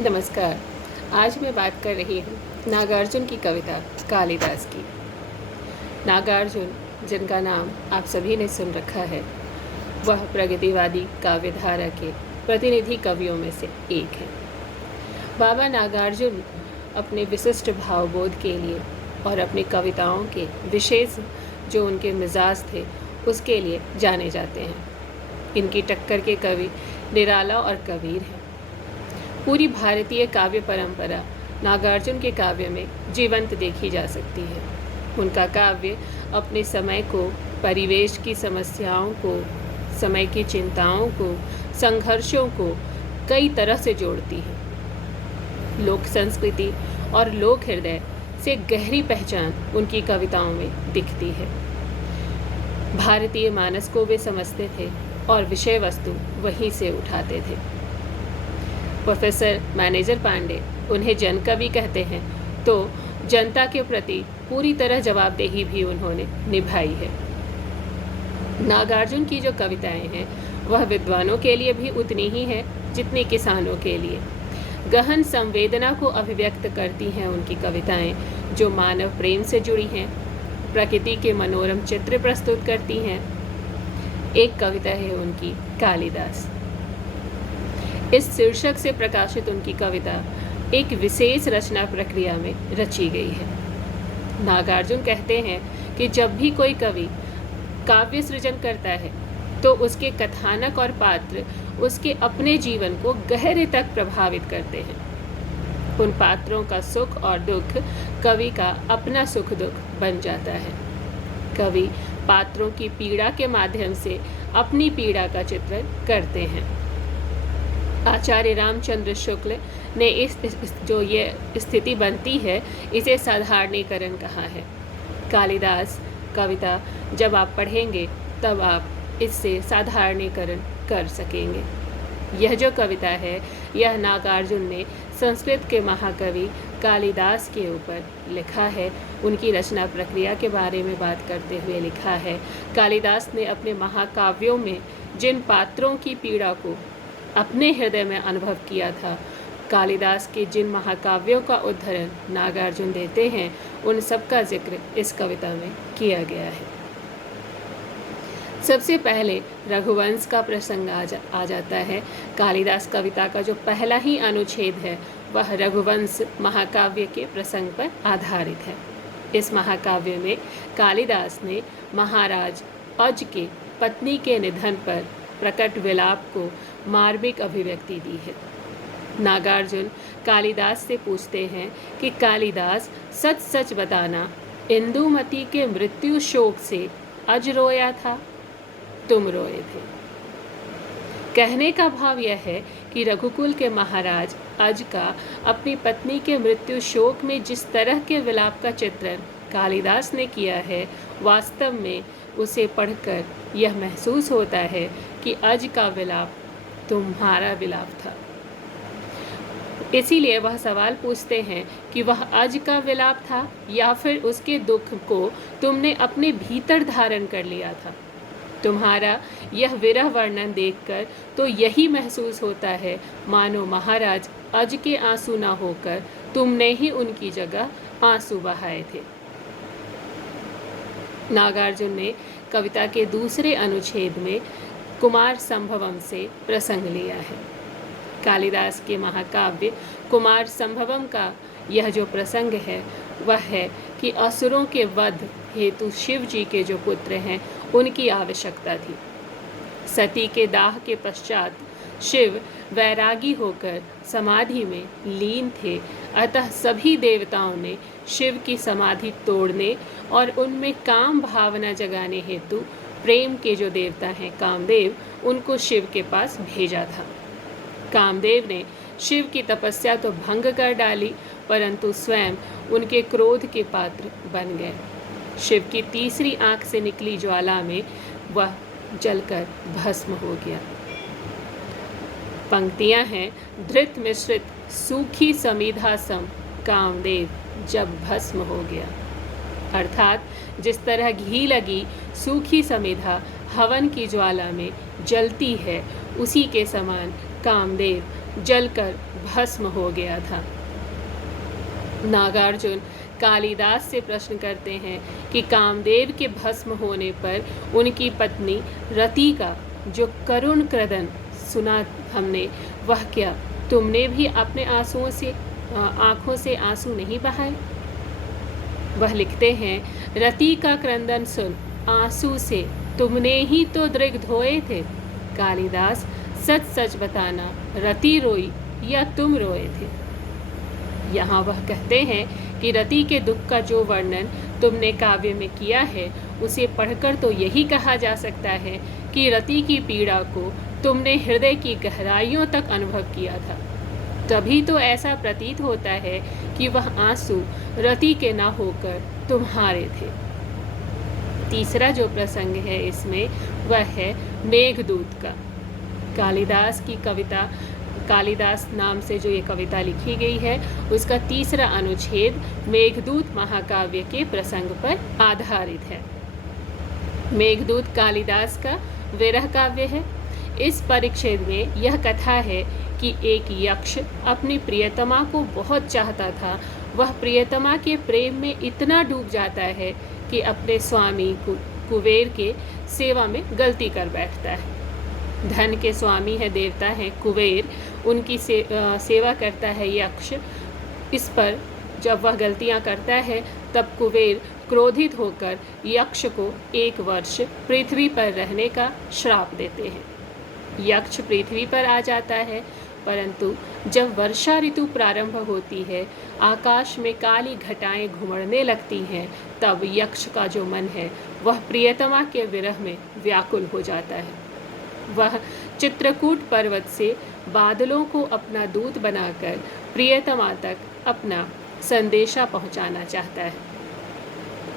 नमस्कार। आज मैं बात कर रही हूँ नागार्जुन की कविता कालिदास की। नागार्जुन, जिनका नाम आप सभी ने सुन रखा है, वह प्रगतिवादी काव्यधारा के प्रतिनिधि कवियों में से एक हैं। बाबा नागार्जुन अपने विशिष्ट भावबोध के लिए और अपनी कविताओं के विशेष जो उनके मिजाज थे उसके लिए जाने जाते हैं। इनकी टक्कर के कवि निराला और कबीर हैं। पूरी भारतीय काव्य परंपरा नागार्जुन के काव्य में जीवंत देखी जा सकती है। उनका काव्य अपने समय को, परिवेश की समस्याओं को, समय की चिंताओं को, संघर्षों को कई तरह से जोड़ती है। लोक संस्कृति और लोक हृदय से गहरी पहचान उनकी कविताओं में दिखती है। भारतीय मानस को वे समझते थे और विषय वस्तु वहीं से उठाते थे। प्रोफेसर मैनेजर पांडे उन्हें जन कवि कहते हैं, तो जनता के प्रति पूरी तरह जवाबदेही भी उन्होंने निभाई है। नागार्जुन की जो कविताएं हैं वह विद्वानों के लिए भी उतनी ही है जितनी किसानों के लिए। गहन संवेदना को अभिव्यक्त करती हैं उनकी कविताएं, जो मानव प्रेम से जुड़ी हैं, प्रकृति के मनोरम चित्र प्रस्तुत करती हैं। एक कविता है उनकी कालिदास। इस शीर्षक से प्रकाशित उनकी कविता एक विशेष रचना प्रक्रिया में रची गई है। नागार्जुन कहते हैं कि जब भी कोई कवि काव्य सृजन करता है तो उसके कथानक और पात्र उसके अपने जीवन को गहरे तक प्रभावित करते हैं। उन पात्रों का सुख और दुख कवि का अपना सुख दुख बन जाता है। कवि पात्रों की पीड़ा के माध्यम से अपनी पीड़ा का चित्रण करते हैं। आचार्य रामचंद्र शुक्ल ने इस जो ये स्थिति बनती है, इसे साधारणीकरण कहा है। कालिदास कविता जब आप पढ़ेंगे तब आप इससे साधारणीकरण कर सकेंगे। यह जो कविता है यह नागार्जुन ने संस्कृत के महाकवि कालिदास के ऊपर लिखा है। उनकी रचना प्रक्रिया के बारे में बात करते हुए लिखा है, कालिदास ने अपने महाकाव्यों में जिन पात्रों की पीड़ा को अपने हृदय में अनुभव किया था, कालिदास के जिन महाकाव्यों का उद्धरण नागार्जुन देते हैं, उन सब का जिक्र इस कविता में किया गया है। सबसे पहले रघुवंश का प्रसंग आ जाता है। कालिदास कविता का जो पहला ही अनुच्छेद है वह रघुवंश महाकाव्य के प्रसंग पर आधारित है। इस महाकाव्य में कालिदास ने महाराज अज के पत्नी के निधन पर प्रकट विलाप को मार्मिक अभिव्यक्ति दी है। नागार्जुन कालिदास से पूछते हैं कि कालिदास, सच सच बताना, इंदुमती के मृत्यु शोक से अज रोया था, तुम रोए थे। कहने का भाव यह है कि रघुकुल के महाराज अज का अपनी पत्नी के मृत्यु शोक में जिस तरह के विलाप का चित्रण कालिदास ने किया है, वास्तव में उसे पढ़कर यह महसूस होता है कि अज का विलाप तुम्हारा विलाप था। इसीलिए वह सवाल पूछते हैं कि वह अज का विलाप था या फिर उसके दुख को तुमने अपने भीतर धारण कर लिया था। तुम्हारा यह विरह वर्णन देखकर तो यही महसूस होता है मानो महाराज अज के आंसू ना होकर तुमने ही उनकी जगह आंसू बहाए थे। नागार्जुन ने कविता के दूसरे अनुच्छेद में कुमार संभवम से प्रसंग लिया है। कालिदास के महाकाव्य कुमार संभवम का यह जो प्रसंग है वह है कि असुरों के वध हेतु शिव जी के जो पुत्र हैं उनकी आवश्यकता थी। सती के दाह के पश्चात शिव वैरागी होकर समाधि में लीन थे, अतः सभी देवताओं ने शिव की समाधि तोड़ने और उनमें काम भावना जगाने हेतु प्रेम के जो देवता हैं कामदेव, उनको शिव के पास भेजा था। कामदेव ने शिव की तपस्या तो भंग कर डाली, परंतु स्वयं उनके क्रोध के पात्र बन गए। शिव की तीसरी आंख से निकली ज्वाला में वह जलकर भस्म हो गया। पंक्तियां हैं, धृत मिश्रित सूखी समीधा सम कामदेव जब भस्म हो गया। अर्थात जिस तरह घी लगी सूखी समीधा हवन की ज्वाला में जलती है, उसी के समान कामदेव जलकर भस्म हो गया था। नागार्जुन कालिदास से प्रश्न करते हैं कि कामदेव के भस्म होने पर उनकी पत्नी रति का जो करुण क्रदन सुना हमने, वह क्या तुमने भी अपने आंखों से आंसू नहीं बहाए? वह लिखते हैं, रति का क्रंदन सुन आंसू से तुमने ही तो दृग धोए थे। कालिदास, सच सच बताना, रति रोई या तुम रोए थे? यहाँ वह कहते हैं कि रति के दुख का जो वर्णन तुमने काव्य में किया है, उसे पढ़कर तो यही कहा जा सकता है कि रति की पीड़ा को तुमने हृदय की गहराइयों तक अनुभव किया था। तभी तो ऐसा प्रतीत होता है कि वह आंसू रति के न होकर तुम्हारे थे। तीसरा जो प्रसंग है इसमें, वह है मेघदूत का। कालिदास की कविता, कालिदास नाम से जो ये कविता लिखी गई है, उसका तीसरा अनुच्छेद मेघदूत महाकाव्य के प्रसंग पर आधारित है। मेघदूत कालिदास का विरह काव्य है। इस परिच्छेद में यह कथा है कि एक यक्ष अपनी प्रियतमा को बहुत चाहता था। वह प्रियतमा के प्रेम में इतना डूब जाता है कि अपने स्वामी कुबेर के सेवा में गलती कर बैठता है। धन के स्वामी है, देवता है कुबेर, उनकी सेवा करता है यक्ष। इस पर जब वह गलतियां करता है, तब कुबेर क्रोधित होकर यक्ष को 1 वर्ष पृथ्वी पर रहने का श्राप देते हैं। यक्ष पृथ्वी पर आ जाता है, परंतु जब वर्षा ऋतु प्रारंभ होती है, आकाश में काली घटाएं घुमड़ने लगती हैं, तब यक्ष का जो मन है वह प्रियतमा के विरह में व्याकुल हो जाता है। वह चित्रकूट पर्वत से बादलों को अपना दूत बनाकर प्रियतमा तक अपना संदेशा पहुंचाना चाहता है।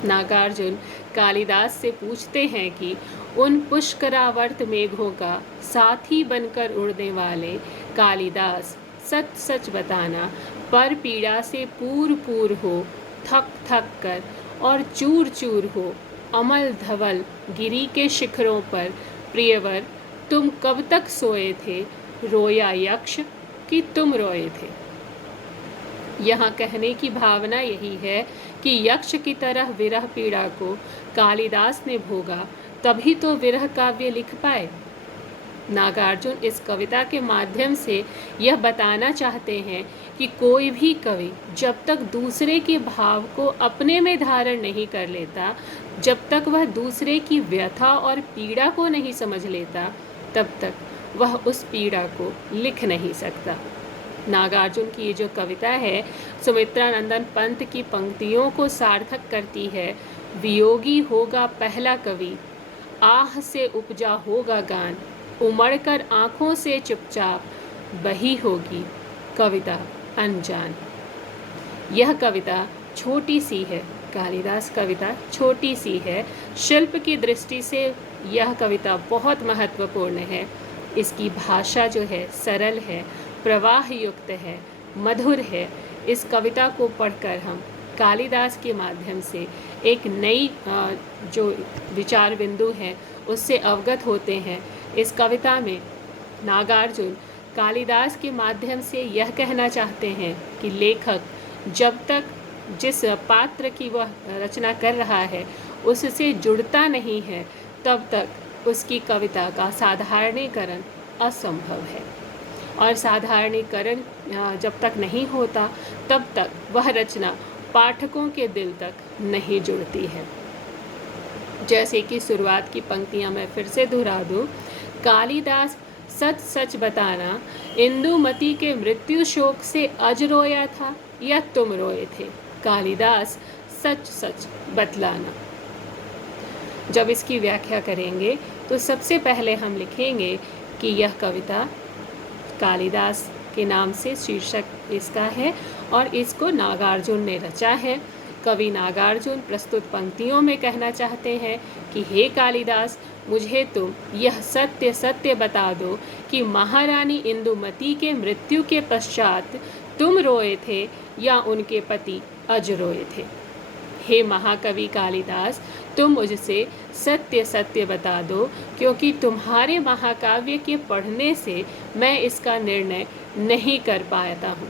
नागार्जुन कालिदास से पूछते हैं कि उन पुष्करावर्त मेघों का साथी बनकर उड़ने वाले कालिदास, सच सच बताना, पर पीड़ा से पूर पूर हो, थक थक कर और चूर चूर हो, अमल धवल गिरी के शिखरों पर प्रियवर तुम कब तक सोए थे, रोया यक्ष कि तुम रोए थे? यहाँ कहने की भावना यही है कि यक्ष की तरह विरह पीड़ा को कालिदास ने भोगा, तभी तो विरह काव्य लिख पाए। नागार्जुन इस कविता के माध्यम से यह बताना चाहते हैं कि कोई भी कवि जब तक दूसरे के भाव को अपने में धारण नहीं कर लेता, जब तक वह दूसरे की व्यथा और पीड़ा को नहीं समझ लेता, तब तक वह उस पीड़ा को लिख नहीं सकता। नागार्जुन की ये जो कविता है, सुमित्रानंदन पंत की पंक्तियों को सार्थक करती है। वियोगी होगा पहला कवि, आह से उपजा होगा गान, उमड़कर आँखों से चुपचाप बही होगी कविता अनजान। यह कविता छोटी सी है, कालिदास कविता छोटी सी है। शिल्प की दृष्टि से यह कविता बहुत महत्वपूर्ण है। इसकी भाषा जो है सरल है, प्रवाह युक्त है, मधुर है। इस कविता को पढ़कर हम कालिदास के माध्यम से एक नई जो विचार बिंदु है उससे अवगत होते हैं। इस कविता में नागार्जुन कालिदास के माध्यम से यह कहना चाहते हैं कि लेखक जब तक जिस पात्र की वह रचना कर रहा है उससे जुड़ता नहीं है, तब तक उसकी कविता का साधारणीकरण असंभव है। और साधारणीकरण जब तक नहीं होता, तब तक वह रचना पाठकों के दिल तक नहीं जुड़ती है। जैसे कि शुरुआत की पंक्तियां मैं फिर से दोहरा दूं, कालिदास, सच सच बताना, इंदुमती के मृत्यु शोक से अज रोया था या तुम रोए थे? कालिदास, सच सच बतलाना। जब इसकी व्याख्या करेंगे तो सबसे पहले हम लिखेंगे कि यह कविता कालिदास के नाम से शीर्षक इसका है और इसको नागार्जुन ने रचा है। कवि नागार्जुन प्रस्तुत पंक्तियों में कहना चाहते हैं कि हे कालिदास, मुझे तुम यह सत्य सत्य बता दो कि महारानी इंदुमती के मृत्यु के पश्चात तुम रोए थे या उनके पति अज रोए थे। हे महाकवि कालिदास, तुम मुझसे सत्य सत्य बता दो, क्योंकि तुम्हारे महाकाव्य के पढ़ने से मैं इसका निर्णय नहीं कर पाता हूँ।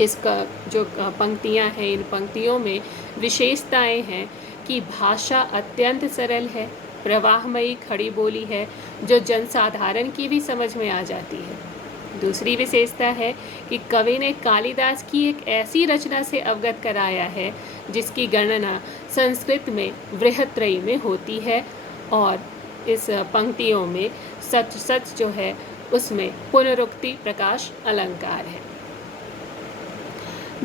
इसका जो पंक्तियाँ हैं, इन पंक्तियों में विशेषताएं हैं कि भाषा अत्यंत सरल है, प्रवाहमयी खड़ी बोली है जो जनसाधारण की भी समझ में आ जाती है। दूसरी विशेषता है कि कवि ने कालिदास की एक ऐसी रचना से अवगत कराया है जिसकी गणना संस्कृत में बृहत्त्रयी में होती है, और इस पंक्तियों में सच सच जो है उसमें पुनरुक्ति प्रकाश अलंकार है।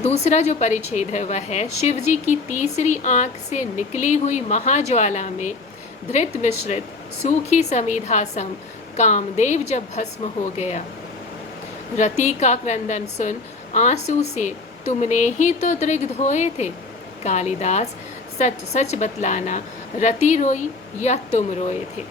दूसरा जो परिच्छेद है वह है शिवजी की तीसरी आंख से निकली हुई महाज्वाला में धृत मिश्रित सूखी समीधा सम कामदेव जब भस्म हो गया। रति का क्रंदन सुन आंसू से तुमने ही तो दृग धोए थे। कालिदास सच सच बतलाना, रति रोई या तुम रोए थे।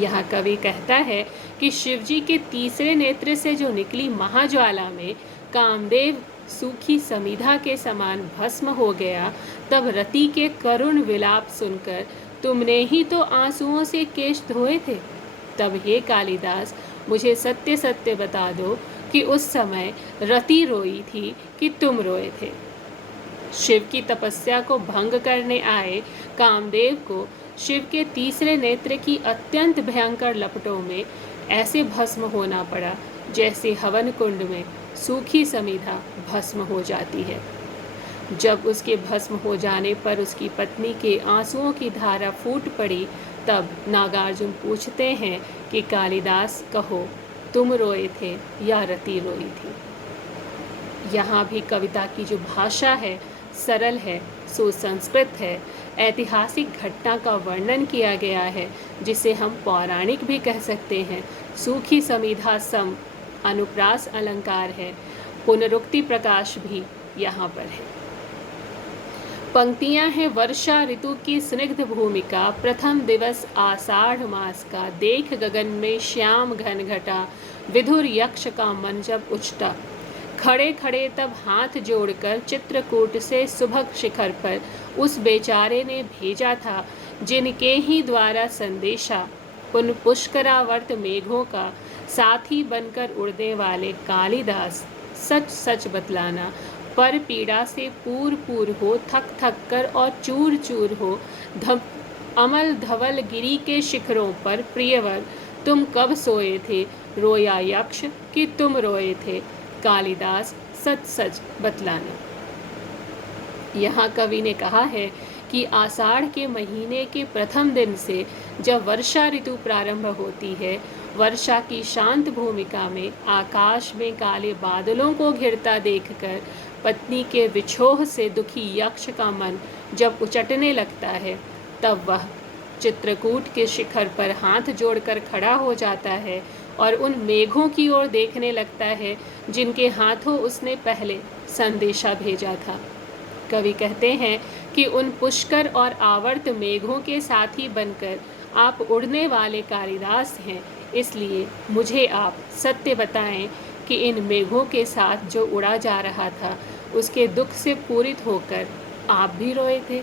यहाँ कवि कहता है कि शिवजी के तीसरे नेत्र से जो निकली महाज्वाला में कामदेव सूखी समीधा के समान भस्म हो गया, तब रति के करुण विलाप सुनकर तुमने ही तो आंसुओं से केश धोए थे। तब हे कालिदास, मुझे सत्य सत्य बता दो कि उस समय रति रोई थी कि तुम रोए थे। शिव की तपस्या को भंग करने आए कामदेव को शिव के तीसरे नेत्र की अत्यंत भयंकर लपटों में ऐसे भस्म होना पड़ा जैसे हवन कुंड में सूखी समीधा भस्म हो जाती है। जब उसके भस्म हो जाने पर उसकी पत्नी के आंसुओं की धारा फूट पड़ी, तब नागार्जुन पूछते हैं कि कालिदास कहो, तुम रोए थे या रति रोई थी। यहाँ भी कविता की जो भाषा है सरल है, सुसंस्कृत है। ऐतिहासिक घटना का वर्णन किया गया है जिसे हम पौराणिक भी कह सकते हैं। सूखी समीधा सम अनुप्रास अलंकार है, पुनरुक्ति प्रकाश भी यहाँ पर है। पंक्तियाँ हैं वर्षा ऋतु की स्निग्ध भूमिका, प्रथम दिवस आषाढ़ मास का, देख गगन में श्याम घन घटा, विधुर यक्ष का मन जब उछटा। खड़े खड़े तब हाथ जोड़कर चित्रकूट से सुभग शिखर पर उस बेचारे ने भेजा था जिनके ही द्वारा संदेशा, उन पुष्करावर्त मेघों का साथी बनकर उड़ने वाले कालिदास, सच सच बतलाना, पर पीड़ा से पूर पूर हो, थक थक कर और चूर चूर हो, अमल धवल गिरी के शिखरों पर प्रियवर तुम कब सोए थे, रोया यक्ष कि तुम रोए थे। कालिदास सच सच बतलाना। यहाँ कवि ने कहा है कि आषाढ़ के महीने के प्रथम दिन से जब वर्षा ऋतु प्रारंभ होती है, वर्षा की शांत भूमिका में आकाश में काले बादलों को घिरता देखकर पत्नी के विछोह से दुखी यक्ष का मन जब उचटने लगता है, तब वह चित्रकूट के शिखर पर हाथ जोड़कर खड़ा हो जाता है और उन मेघों की ओर देखने लगता है जिनके हाथों उसने पहले संदेशा भेजा था। कवि कहते हैं कि उन पुष्कर और आवर्त मेघों के साथी बनकर आप उड़ने वाले कालिदास हैं, इसलिए मुझे आप सत्य बताएं कि इन मेघों के साथ जो उड़ा जा रहा था उसके दुख से पूरित होकर आप भी रोए थे।